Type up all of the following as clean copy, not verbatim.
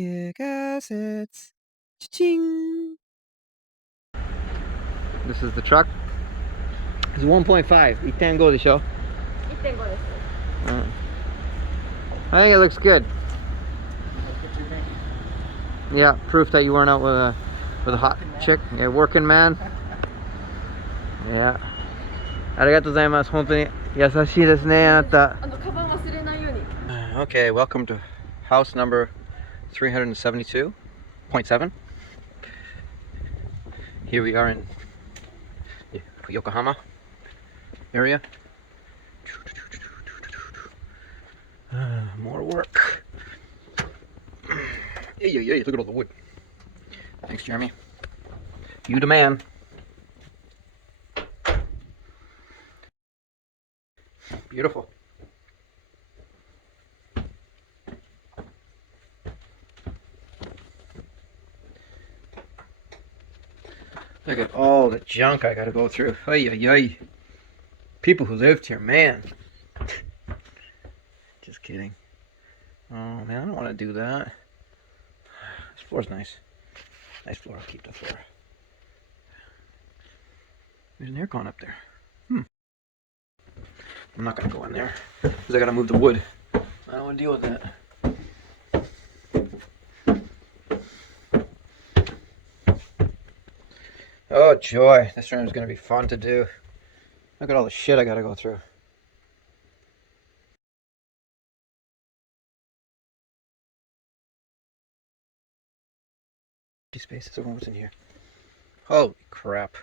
kick assets. Cha-ching! This is the truck. It's 1.5. 1.5 でしょ? 1.5 です。I think it looks good. Yeah, proof that you weren't out with a hot chick. Yeah, working man. Yeah. ありがとうございます。本当に優しいですね、あなた。カバン忘れないように。Okay, welcome to house number 372.7. Here we are in Yokohama area. More work. Hey, look at all the wood. Thanks, Jeremy. You the man. Beautiful. Look at all the junk I gotta go through. Ay. People who lived here, man. Just kidding. Oh man, I don't want to do that. This floor's nice. Nice floor. I'll keep the floor. There's an aircon up there. I'm not gonna go in there because I gotta move the wood. I don't want to deal with that. Oh joy, this room is gonna be fun to do. Look at all the shit I gotta go through. Spaces. Oh, what's in here? Holy crap.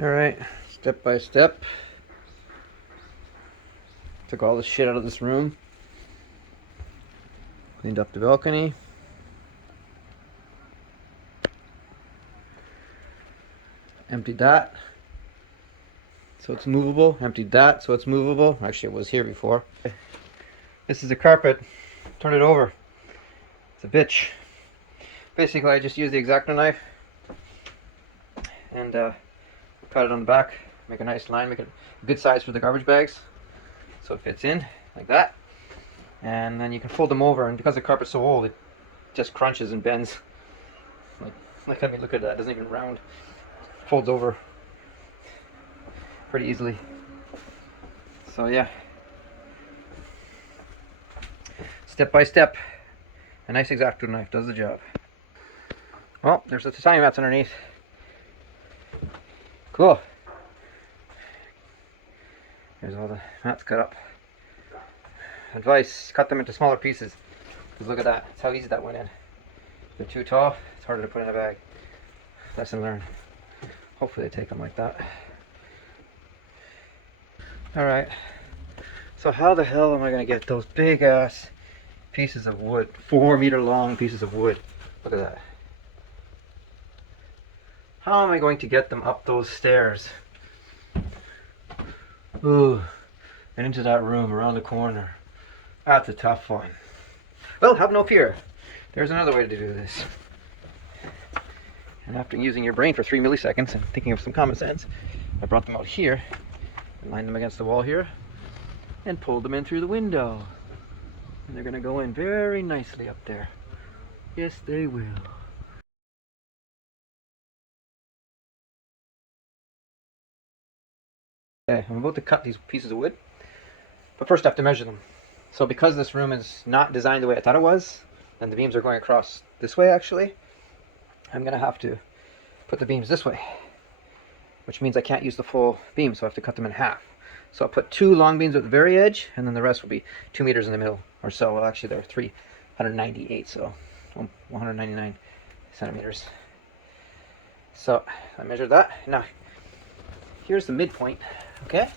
Alright, step by step. Took all the shit out of this room. Cleaned up the balcony. Emptied that, so it's movable. Emptied that, so it's movable. Actually, it was here before. This is the carpet. Turn it over. It's a bitch. Basically, I just used the X-Acto knife and cut it on the back. Make a nice line. Make it a good size for the garbage bags, so it fits in like that. And then you can fold them over. And because the carpet's so old, it just crunches and bends. Like let me look at that. It doesn't even round. Folds over pretty easily. So yeah, step by step, a nice X-Acto knife does the job. Well, there's the tatami mats underneath. Cool. There's all the mats cut up. Advice: cut them into smaller pieces. Because look at that. That's how easy that went in. If they're too tall, it's harder to put in a bag. Lesson learned. Hopefully they take them like that. Alright. So how the hell am I going to get those big ass pieces of wood, 4-meter long pieces of wood? Look at that. How am I going to get them up those stairs? Ooh. And into that room around the corner. That's a tough one. Well, have no fear. There's another way to do this. And after using your brain for 3 milliseconds and thinking of some common sense, I brought them out here and lined them against the wall here and pulled them in through the window. And they're going to go in very nicely up there. Yes, they will. Okay, I'm about to cut these pieces of wood, but first I have to measure them. So because this room is not designed the way I thought it was, and the beams are going across this way actually, I'm going to have to put the beams this way, which means I can't use the full beam, so I have to cut them in half. So I'll put 2 long beams at the very edge, and then the rest will be 2 meters in the middle, or so. Well, actually they're 398, so 199 centimeters. So I measured that. Now, here's the midpoint, okay?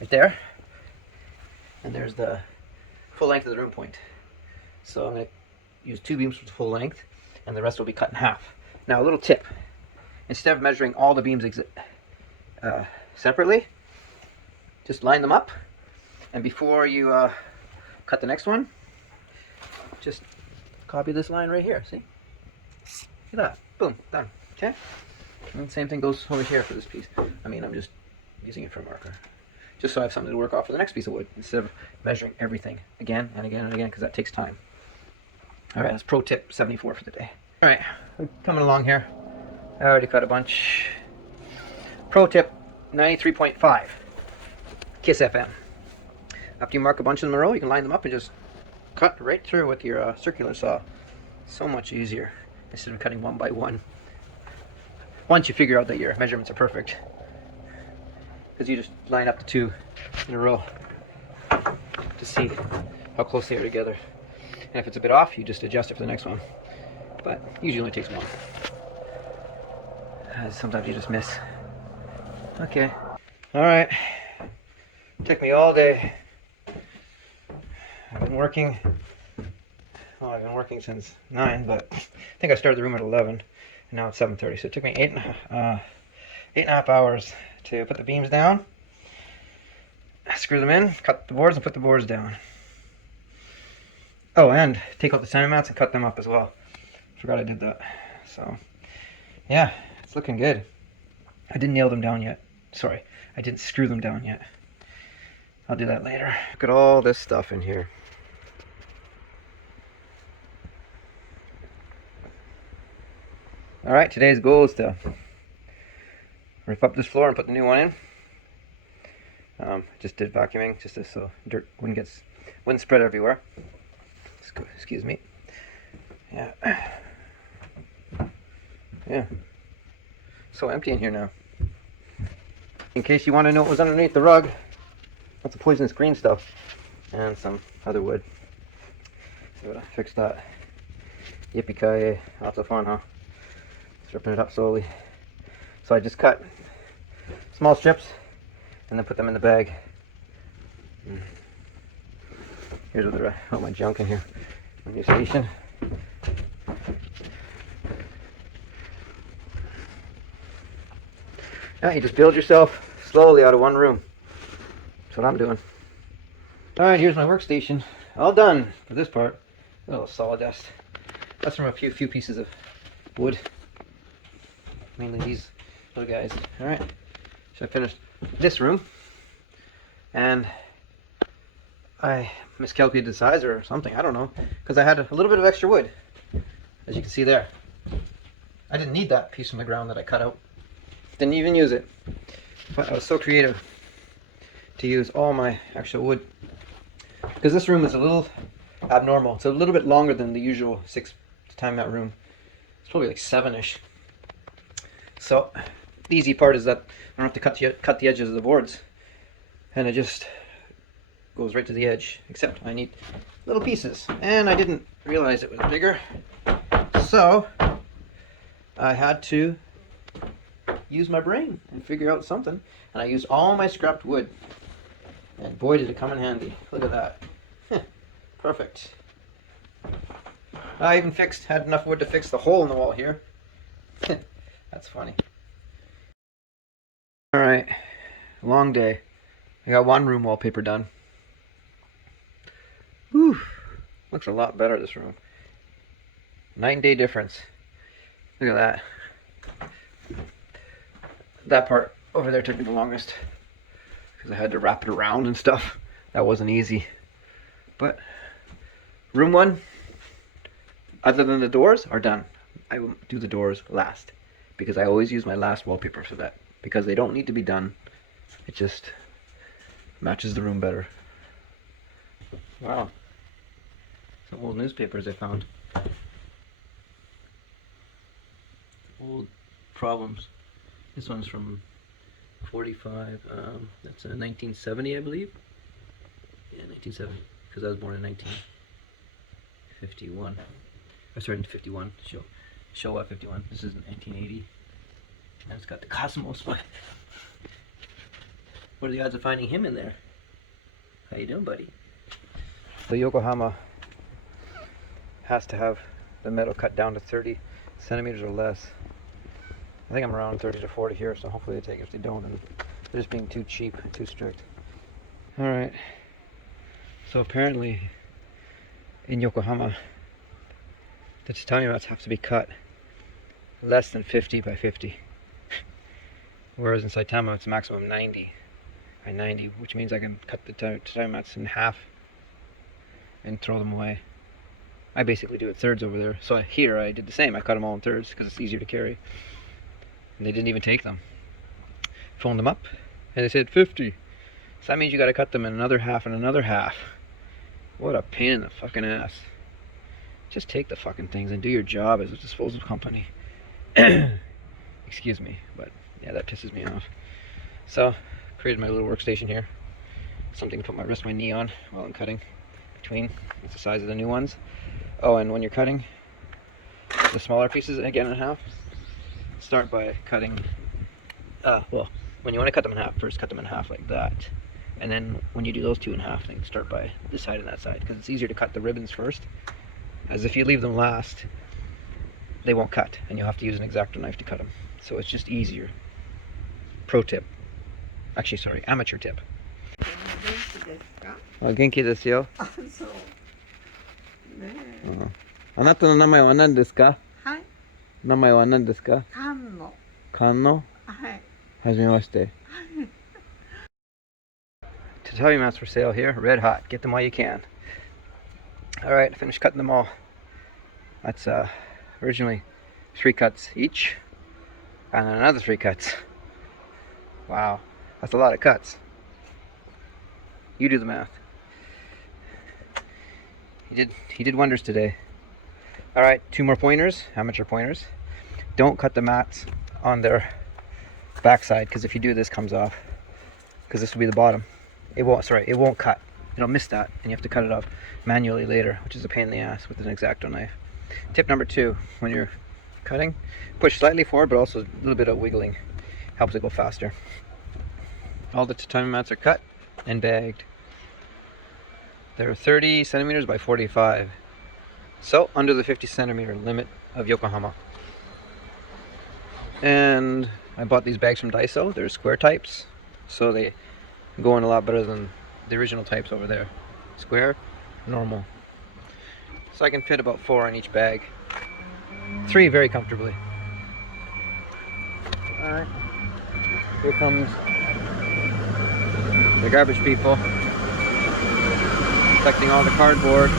Right there. And there's the full length of the room point. So I'm going to use 2 beams for the full length, and the rest will be cut in half. Now, a little tip: instead of measuring all the beams separately, just line them up, and before you cut the next one, just copy this line right here. See? Look at that. Boom. Done. Okay? And the same thing goes over here for this piece. I mean, I'm just using it for a marker, just so I have something to work off for the next piece of wood, instead of measuring everything again and again and again, because that takes time. Alright, that's pro tip 74 for the day. Alright, we're coming along here. I already cut a bunch. Pro tip 93.5. Kiss FM. After you mark a bunch of them in a row, you can line them up and just cut right through with your circular saw. So much easier, instead of cutting one by one. Once you figure out that your measurements are perfect, because you just line up the 2 in a row to see how close they are together. And if it's a bit off, you just adjust it for the next one. But usually only takes one. Sometimes you just miss. Okay. Alright. Took me all day. I've been working. Well, I've been working since 9, but I think I started the room at 11. And now it's 7:30. So it took me 8.5 hours to put the beams down, screw them in, cut the boards, and put the boards down. Oh, and take out the center mats and cut them up as well. Forgot I did that. So, yeah, it's looking good. I didn't nail them down yet. Sorry, I didn't screw them down yet. I'll do that later. Look at all this stuff in here. Alright, today's goal is to rip up this floor and put the new one in. Just did vacuuming, just so dirt wouldn't spread everywhere. Excuse me. Yeah. Yeah. So empty in here now. In case you want to know what was underneath the rug, that's the poisonous green stuff and some other wood. So I fixed that. Yippee-ki-yay. Lots of fun, huh? Just ripping it up slowly. So I just cut small strips and then put them in the bag. Here's all my junk in here. My new station. Yeah, you just build yourself slowly out of one room. That's what I'm doing. Alright, here's my workstation. All done for this part. A little sawdust. That's from a few pieces of wood. Mainly these little guys. Alright. So I finished this room. And I miscalculated the size or something. I don't know. Because I had a little bit of extra wood. As you can see there. I didn't need that piece from the ground that I cut out. Didn't even use it. But I was so creative to use all my actual wood. Because this room is a little abnormal. It's a little bit longer than the usual 6 time mat room. It's probably like 7-ish. So the easy part is that I don't have to cut the edges of the boards. And it just goes right to the edge. Except I need little pieces. And I didn't realize it was bigger. So I had to use my brain and figure out something. And I used all my scrapped wood. And boy, did it come in handy. Look at that. Perfect. I even had enough wood to fix the hole in the wall here. That's funny. Alright, long day. I got one room wallpaper done. Whew. Looks a lot better, this room. 9-day difference. Look at that. That part over there took me the longest, because I had to wrap it around and stuff. That wasn't easy. But room 1, other than the doors, are done. I will do the doors last, because I always use my last wallpaper for that, because they don't need to be done. It just matches the room better. Wow. Some old newspapers I found. Old problems. This one's from 45. That's 1970, I believe. Yeah, 1970, because I was born in 1951. I started in 51. Showa 51. This is 1980. And it's got the Cosmos one. What are the odds of finding him in there? How you doing, buddy? The Yokohama has to have the metal cut down to 30 centimeters or less. I think I'm around 30 to 40 here, so hopefully they take it. If they don't, then they're just being too cheap, too strict. Alright, so apparently in Yokohama, the tatami mats have to be cut less than 50 by 50. Whereas in Saitama, it's maximum 90 by 90, which means I can cut the tatami mats in half and throw them away. I basically do it thirds over there. So here I did the same. I cut them all in thirds because it's easier to carry. And they didn't even take them. Phoned them up and they said 50. So that means you got to cut them in another half and another half. What a pain in the fucking ass. Just take the fucking things and do your job as a disposal company. Excuse me, but yeah, that pisses me off. So, created my little workstation here. Something to put my wrist, my knee on while I'm cutting between. It's the size of the new ones. Oh, and when you're cutting the smaller pieces again in half, start by cutting, well, when you want to cut them in half, first cut them in half like that. And then when you do those two in half, then start by this side and that side, because it's easier to cut the ribbons first. As if you leave them last, they won't cut, and you'll have to use an X-Acto knife to cut them. So it's just easier. Pro tip. Actually, sorry, amateur tip. あ、元気ですよ。あ、そう。ねえ。うん。あなたの名前は何ですか？はい。名前は何ですか？菅野。菅野？はい。はじめまして。Tatami mats for sale here, red hot. Get them while you can. Alright, I finished cutting them all. That's originally 3 cuts each, and then another 3 cuts. Wow, that's a lot of cuts. You do the math. He did wonders today. Alright, 2 more pointers, amateur pointers. Don't cut the mats on their backside, because if you do, this comes off. Because this will be the bottom. It won't cut. It'll miss that, and you have to cut it off manually later, which is a pain in the ass with an X-Acto knife. Tip number 2, when you're cutting, push slightly forward, but also a little bit of wiggling. Helps it go faster. All the tatami mats are cut and bagged. They're 30 centimeters by 45. So, under the 50 centimeter limit of Yokohama. And I bought these bags from Daiso. They're square types, so they go in a lot better than the original types over there. Square, normal. So I can fit about 4 in each bag. 3 very comfortably. Alright. Here comes the garbage people. Collecting all the cardboard.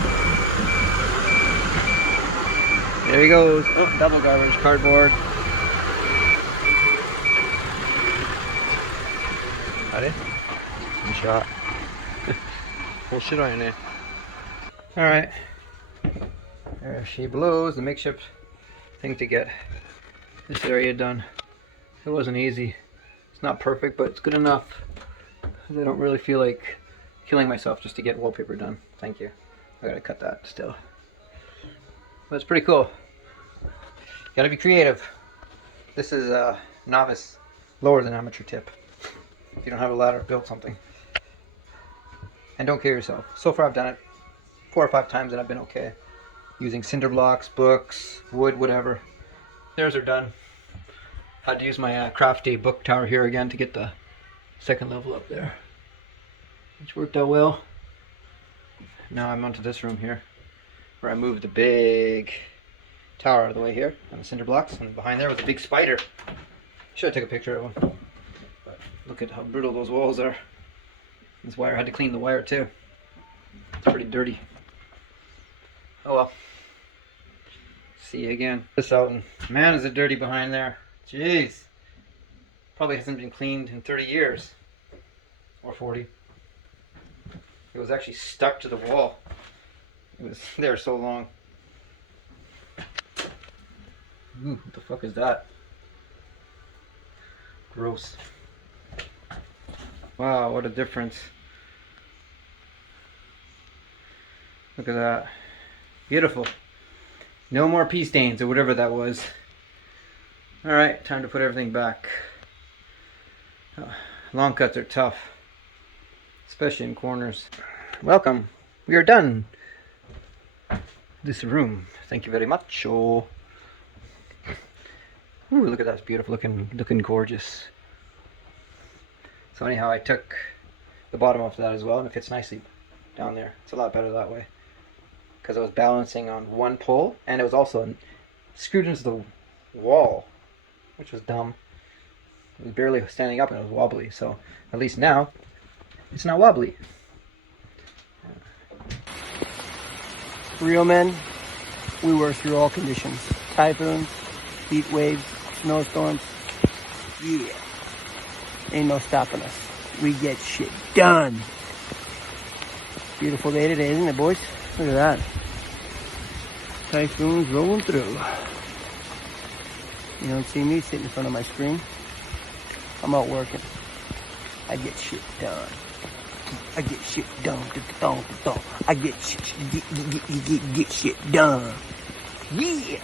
There he goes. Oh, double garbage, cardboard. あれ? Shot. 面白いね. Alright. There she blows, the makeshift thing to get this area done. It wasn't easy. It's not perfect, but it's good enough. I don't really feel like killing myself just to get wallpaper done. Thank you. I gotta cut that still. But it's pretty cool. Gotta be creative. This is a novice, lower than amateur tip. If you don't have a ladder, build something. And don't kill yourself. So far I've done it 4 or 5 times and I've been okay. Using cinder blocks, books, wood, whatever. Theirs are done. Had to use my crafty book tower here again to get the 2nd level up there. Which worked out well. Now I'm onto this room here, where I moved the big tower out of the way here, and the cinder blocks, and behind there was a big spider. Should have taken a picture of him. But look at how brittle those walls are. This wire, I had to clean the wire too. It's pretty dirty. Oh well. See you again. This out, and man is it dirty behind there. Jeez. Probably hasn't been cleaned in 30 years. Or 40. It was actually stuck to the wall. It was there so long. Ooh, what the fuck is that? Gross. Wow, what a difference. Look at that. Beautiful. No more pea stains or whatever that was. Alright, time to put everything back. Long cuts are tough, especially in corners. Welcome. We are done. this room. Thank you very much. Oh, ooh, look at that! It's beautiful, looking gorgeous. So anyhow, I took the bottom off that as well, and it fits nicely down there. It's a lot better that way because I was balancing on one pole, and it was also screwed into the wall, which was dumb. It was barely standing up and it was wobbly. So at least now it's not wobbly. Real men, we work through all conditions. Typhoons, heat waves, snowstorms. Yeah. Ain't no stopping us. We get shit done. Beautiful day today, isn't it, boys? Look at that. Typhoons rolling through. You don't see me sitting in front of my screen. I'm out working. I get shit done. I get shit done. I get shit done. Yeah.